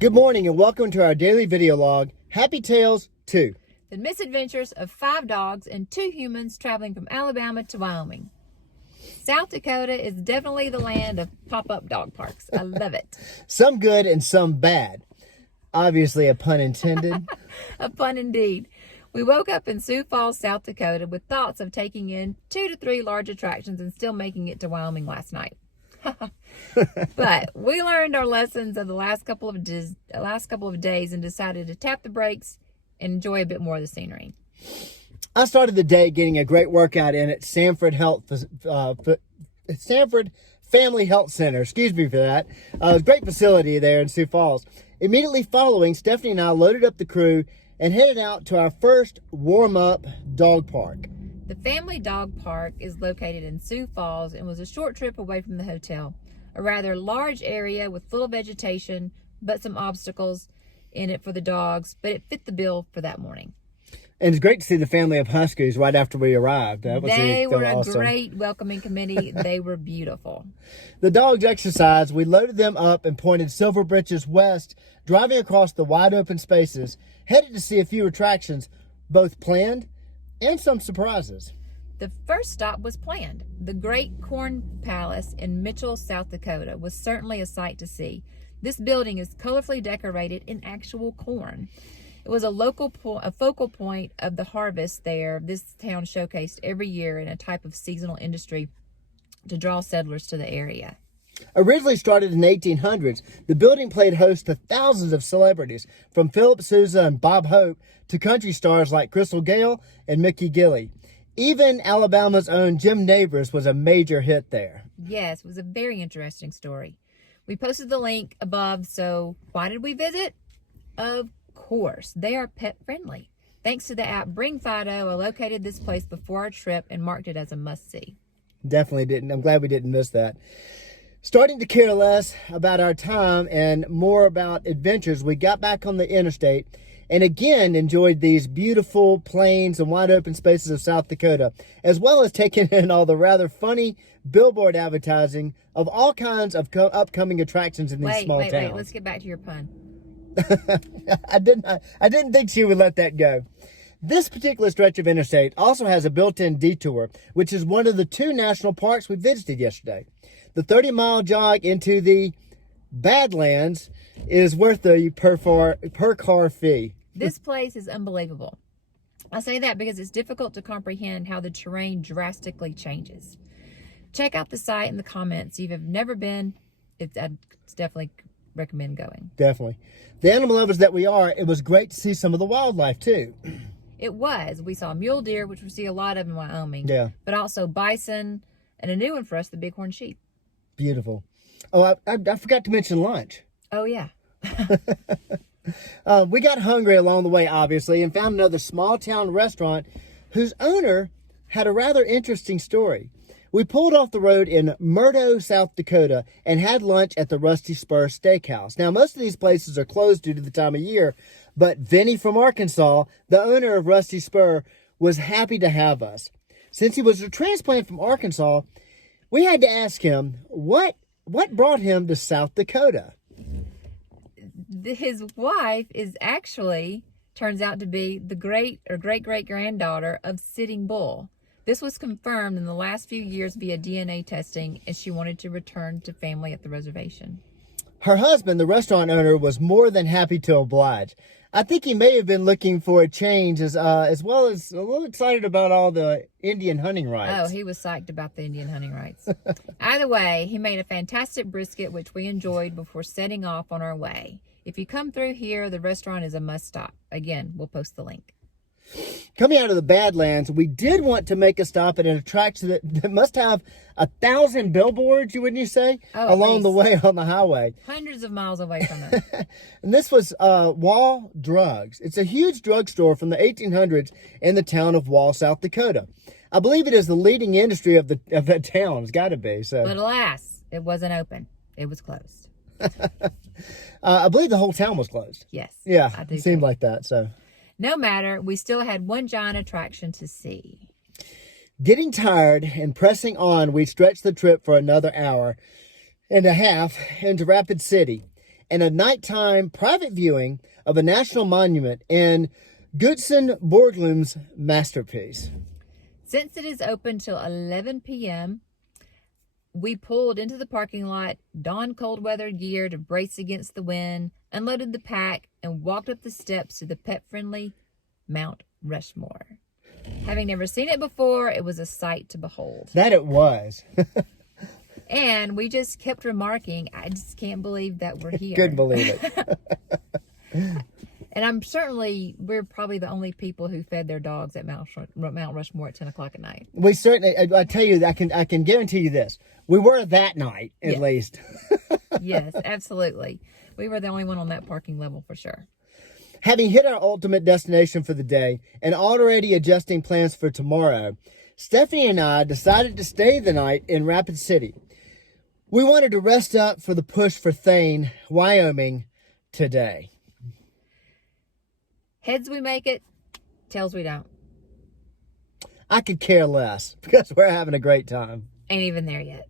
Good morning and welcome to our daily video log, Happy Tales 2. The misadventures of 5 dogs and 2 humans traveling from Alabama to Wyoming. South Dakota is definitely the land of pop-up dog parks. I love it. Some good and some bad. Obviously a pun intended. A pun indeed. We woke up in Sioux Falls, South Dakota with thoughts of taking in 2 to 3 large attractions and still making it to Wyoming last night. But we learned our lessons of the last couple of days and decided to tap the brakes and enjoy a bit more of the scenery. I started the day getting a great workout in at Sanford Family Health Center. Excuse me for that. Great facility there in Sioux Falls. Immediately following, Stephanie and I loaded up the crew and headed out to our first warm-up dog park. The Family Dog Park is located in Sioux Falls and was a short trip away from the hotel. A rather large area with little vegetation, but some obstacles in it for the dogs, but it fit the bill for that morning. And it's great to see the family of Huskies right after we arrived. They were awesome. A great welcoming committee. They were beautiful. The dogs exercised. We loaded them up and pointed Silver Britches west, driving across the wide open spaces, headed to see a few attractions, both planned and some surprises. The first stop was planned. The Great Corn Palace in Mitchell, South Dakota was certainly a sight to see. This building is colorfully decorated in actual corn. It was a focal point of the harvest there. This town showcased every year in a type of seasonal industry to draw settlers to the area. Originally started in the 1800s, the building played host to thousands of celebrities, from Philip Sousa and Bob Hope to country stars like Crystal Gale and Mickey Gilley. Even Alabama's own Jim Nabors was a major hit there. Yes, it was a very interesting story. We posted the link above, so why did we visit? Of course, they are pet friendly. Thanks to the app Bring Fido, I located this place before our trip and marked it as a must-see. Definitely didn't. I'm glad we didn't miss that. Starting to care less about our time and more about adventures, we got back on the interstate and again enjoyed these beautiful plains and wide open spaces of South Dakota, as well as taking in all the rather funny billboard advertising of all kinds of upcoming attractions in these small towns. Wait, let's get back to your pun. I didn't think she would let that go. This particular stretch of interstate also has a built-in detour, which is one of the 2 national parks we visited yesterday. The 30-mile jog into the Badlands is worth the per car fee. This place is unbelievable. I say that because it's difficult to comprehend how the terrain drastically changes. Check out the site in the comments. If you've never been, I'd definitely recommend going. Definitely. The animal lovers that we are, it was great to see some of the wildlife too. It was. We saw mule deer, which we see a lot of in Wyoming. Yeah. But also bison, and a new one for us, the bighorn sheep. Beautiful. Oh, I forgot to mention lunch. Oh, yeah. We got hungry along the way, obviously, and found another small town restaurant whose owner had a rather interesting story. We pulled off the road in Murdo, South Dakota, and had lunch at the Rusty Spur Steakhouse. Now, most of these places are closed due to the time of year, but Vinny from Arkansas, the owner of Rusty Spur, was happy to have us. Since he was a transplant from Arkansas, we had to ask him what brought him to South Dakota. His wife is actually, turns out to be the great-great-granddaughter of Sitting Bull. This was confirmed in the last few years via DNA testing, and she wanted to return to family at the reservation. Her husband, the restaurant owner, was more than happy to oblige. I think he may have been looking for a change as well as a little excited about all the Indian hunting rights. Oh, he was psyched about the Indian hunting rights. Either way, he made a fantastic brisket, which we enjoyed before setting off on our way. If you come through here, the restaurant is a must-stop. Again, we'll post the link. Coming out of the Badlands, we did want to make a stop at an attraction that must have 1,000 billboards, wouldn't you say, along the way on the highway. Hundreds of miles away from it. And this was Wall Drugs. It's a huge drugstore from the 1800s in the town of Wall, South Dakota. I believe it is the leading industry of that town. It's got to be. So. But alas, it wasn't open. It was closed. I believe the whole town was closed. Yes. Yeah, it seemed like that. So. No matter, we still had one giant attraction to see. Getting tired and pressing on, we stretched the trip for another hour and a half into Rapid City. and a nighttime private viewing of a national monument in Gutzon Borglum's masterpiece. Since it is open till 11 p.m., we pulled into the parking lot, donned cold weather gear to brace against the wind, unloaded the pack, and walked up the steps to the pet-friendly Mount Rushmore. Having never seen it before, it was a sight to behold. That it was. And we just kept remarking, I just can't believe that we're here. Couldn't believe it. And we're probably the only people who fed their dogs at Mount Rushmore at 10 o'clock at night. We certainly, I tell you, I can guarantee you this. We were that night, at least. Yes, absolutely. We were the only one on that parking level for sure. Having hit our ultimate destination for the day and already adjusting plans for tomorrow, Stephanie and I decided to stay the night in Rapid City. We wanted to rest up for the push for Thane, Wyoming today. Heads we make it, tails we don't. I could care less because we're having a great time. Ain't even there yet.